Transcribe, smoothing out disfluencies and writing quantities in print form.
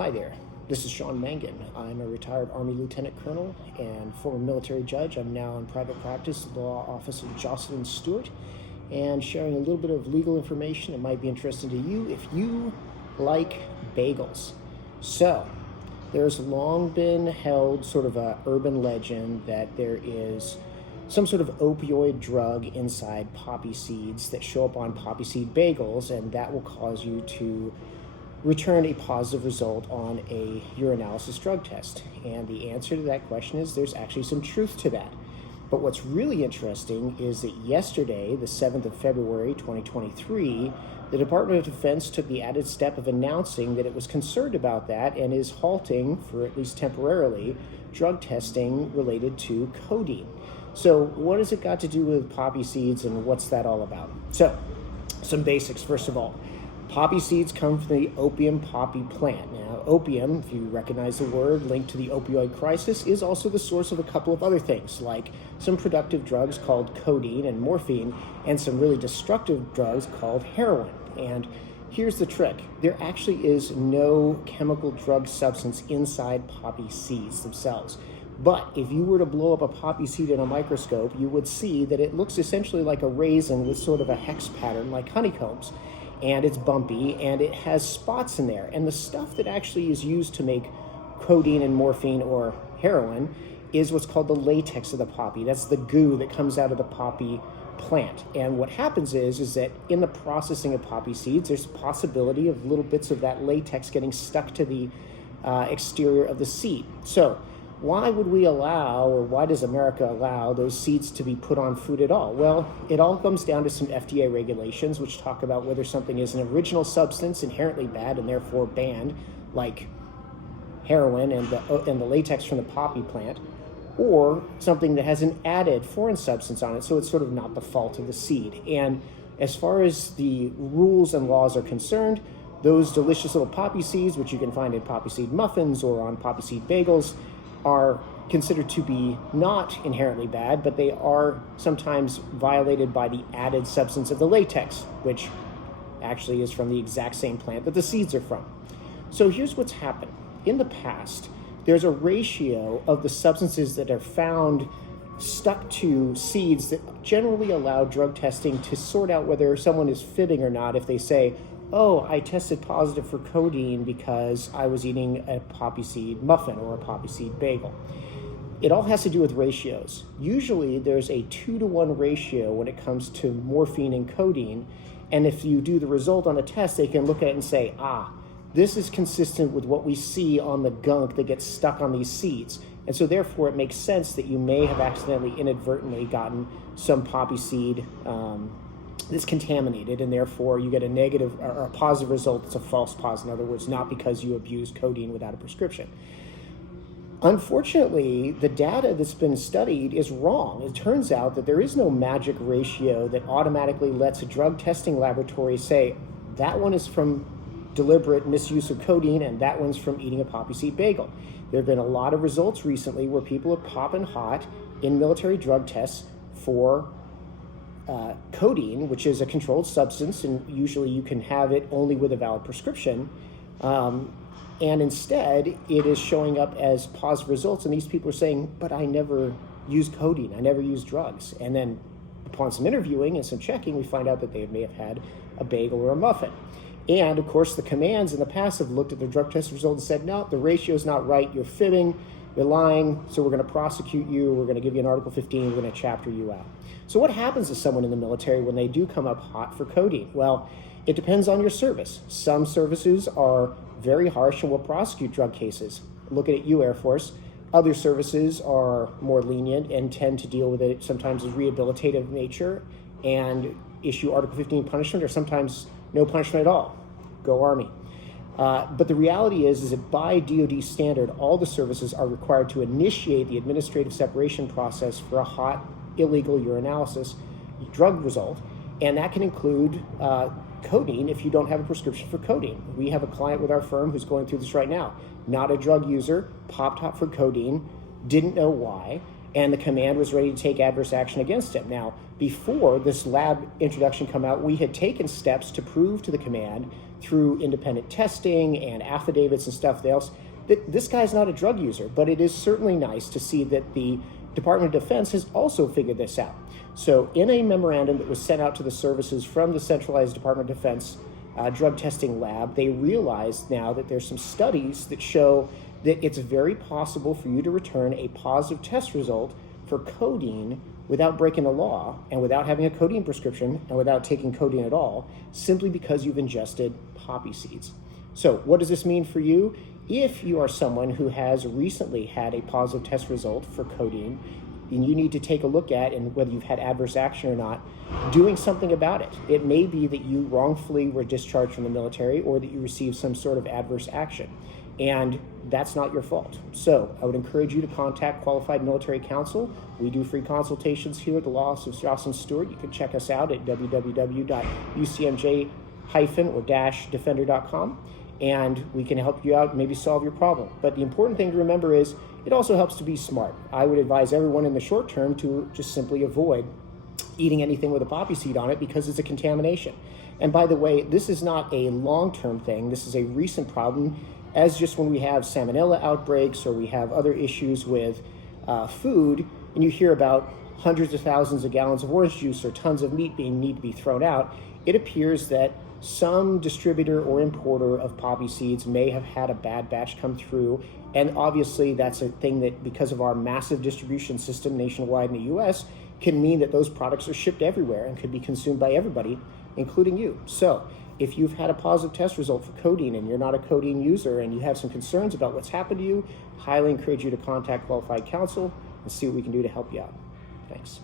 Hi there, this is Sean Mangan. I'm a retired Army Lieutenant Colonel and former military judge. I'm now in private practice, law office of Jocelyn, Stewart, and sharing a little bit of legal information that might be interesting to you if you like bagels. So, there's long been held sort of a urban legend that there is some sort of opioid drug inside poppy seeds that show up on poppy seed bagels, and that will cause you to return a positive result on a urinalysis drug test. And the answer to that question is there's actually some truth to that. But what's really interesting is that yesterday, the 7th of February, 2023, the Department of Defense took the added step of announcing that it was concerned about that and is halting, for at least temporarily, drug testing related to codeine. So what has it got to do with poppy seeds and what's that all about? So, some basics, first of all. Poppy seeds come from the opium poppy plant. Now, opium, if you recognize the word, linked to the opioid crisis, is also the source of a couple of other things, like some productive drugs called codeine and morphine, and some really destructive drugs called heroin. And here's the trick. There actually is no chemical drug substance inside poppy seeds themselves. But if you were to blow up a poppy seed in a microscope, you would see that it looks essentially like a raisin with sort of a hex pattern like honeycombs. And it's bumpy, and it has spots in there. And the stuff that actually is used to make codeine and morphine or heroin is what's called the latex of the poppy. That's the goo that comes out of the poppy plant. And what happens is that in the processing of poppy seeds, there's a possibility of little bits of that latex getting stuck to the exterior of the seed. So why would we allow, or why does America allow those seeds to be put on food at all? Well, it all comes down to some FDA regulations which talk about whether something is an original substance inherently bad and therefore banned, like heroin and the latex from the poppy plant, or something that has an added foreign substance on it, so it's sort of not the fault of the seed. And as far as the rules and laws are concerned, those delicious little poppy seeds, which you can find in poppy seed muffins or on poppy seed bagels, are considered to be not inherently bad, but they are sometimes violated by the added substance of the latex, which actually is from the exact same plant that the seeds are from. So here's what's happened. In the past, there's a ratio of the substances that are found stuck to seeds that generally allow drug testing to sort out whether someone is fibbing or not if they say, oh, I tested positive for codeine because I was eating a poppy seed muffin or a poppy seed bagel. It all has to do with ratios. Usually there's a 2-to-1 ratio when it comes to morphine and codeine. And if you do the result on a test, they can look at it and say, this is consistent with what we see on the gunk that gets stuck on these seeds. And so therefore it makes sense that you may have accidentally inadvertently gotten some poppy seed that's contaminated, and therefore you get a negative or a positive result that's a false positive. In other words, not because you abused codeine without a prescription. Unfortunately, the data that's been studied is wrong. It turns out that there is no magic ratio that automatically lets a drug testing laboratory say that one is from deliberate misuse of codeine and that one's from eating a poppy seed bagel. There have been a lot of results recently where people are popping hot in military drug tests for codeine, which is a controlled substance, and usually you can have it only with a valid prescription. And instead, it is showing up as positive results, and these people are saying, but I never used codeine, I never used drugs. And then upon some interviewing and some checking, we find out that they may have had a bagel or a muffin. And of course, the commands in the past have looked at the drug test results and said, no, the ratio is not right, you're fibbing, you're lying, so we're going to prosecute you, we're going to give you an Article 15, we're going to chapter you out. So what happens to someone in the military when they do come up hot for codeine? Well, it depends on your service. Some services are very harsh and will prosecute drug cases. Looking at you, Air Force. Other services are more lenient and tend to deal with it sometimes as rehabilitative nature and issue Article 15 punishment, or sometimes no punishment at all. Go Army. But the reality is that by DoD standard, all the services are required to initiate the administrative separation process for a hot illegal urinalysis drug result, and that can include codeine if you don't have a prescription for codeine. We have a client with our firm who's going through this right now. Not a drug user, popped hot for codeine, didn't know why, and the command was ready to take adverse action against him. Now, before this lab introduction come out, we had taken steps to prove to the command through independent testing and affidavits and stuff else that this guy's not a drug user. But it is certainly nice to see that the Department of Defense has also figured this out. So in a memorandum that was sent out to the services from the centralized Department of Defense drug testing lab, they realized now that there's some studies that show that it's very possible for you to return a positive test result for codeine without breaking the law and without having a codeine prescription and without taking codeine at all, simply because you've ingested poppy seeds. So what does this mean for you? If you are someone who has recently had a positive test result for codeine, then you need to take a look at, and whether you've had adverse action or not, doing something about it. It may be that you wrongfully were discharged from the military or that you received some sort of adverse action, and that's not your fault. So I would encourage you to contact qualified military counsel. We do free consultations here at the Law Office of Jocelyn Stewart. You can check us out at www.ucmj-defender.com, and we can help you out and maybe solve your problem. But the important thing to remember is it also helps to be smart. I would advise everyone in the short term to just simply avoid eating anything with a poppy seed on it because it's a contamination. And by the way, this is not a long-term thing. This is a recent problem, as just when we have salmonella outbreaks or we have other issues with food, and you hear about hundreds of thousands of gallons of orange juice or tons of meat need to be thrown out, it appears that some distributor or importer of poppy seeds may have had a bad batch come through. And obviously that's a thing that, because of our massive distribution system nationwide in the US, can mean that those products are shipped everywhere and could be consumed by everybody, including you. So if you've had a positive test result for codeine and you're not a codeine user and you have some concerns about what's happened to you, highly encourage you to contact qualified counsel and see what we can do to help you out. Thanks.